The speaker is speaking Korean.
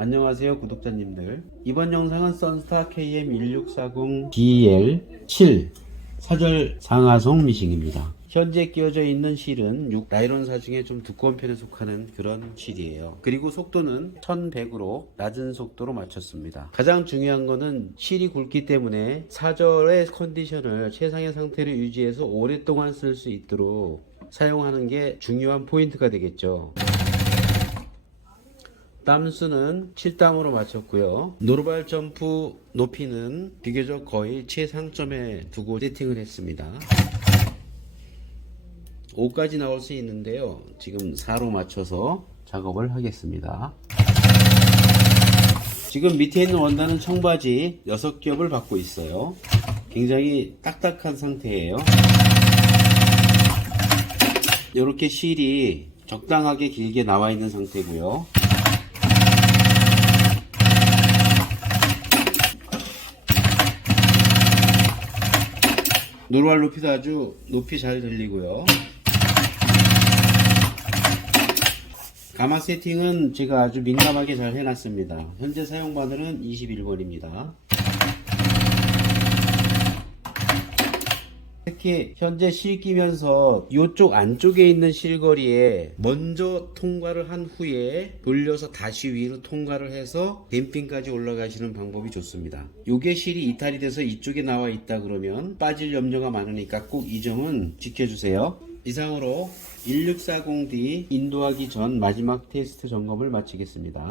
안녕하세요 구독자님들. 이번 영상은 선스타 KM1640DL7 사절 상하송 미싱입니다. 현재 끼워져 있는 실은 6 나이론 사 중에 좀 두꺼운 편에 속하는 그런 실이에요. 그리고 속도는 1100으로 낮은 속도로 맞췄습니다. 가장 중요한 거는 실이 굵기 때문에 사절의 컨디션을 최상의 상태로 유지해서 오랫동안 쓸 수 있도록 사용하는 게 중요한 포인트가 되겠죠 땀수는 7땀으로 맞췄고요. 노르발 점프 높이는 비교적 거의 최상점에 두고 세팅을 했습니다. 5까지 나올 수 있는데요. 지금 4로 맞춰서 작업을 하겠습니다. 지금 밑에 있는 원단은 청바지 6겹을 받고 있어요. 굉장히 딱딱한 상태예요. 이렇게 실이 적당하게 길게 나와 있는 상태고요. 노르왈 높이도 아주 높이 잘 들리고요. 가마 세팅은 제가 아주 민감하게 잘 해놨습니다. 현재 사용 바늘은 21번입니다. 특히 현재 실 끼면서 이쪽 안쪽에 있는 실거리에 먼저 통과를 한 후에 돌려서 다시 위로 통과를 해서 댐핑까지 올라가시는 방법이 좋습니다. 요게 실이 이탈이 돼서 이쪽에 나와 있다 그러면 빠질 염려가 많으니까 꼭 이 점은 지켜주세요. 이상으로 1640D 인도하기 전 마지막 테스트 점검을 마치겠습니다.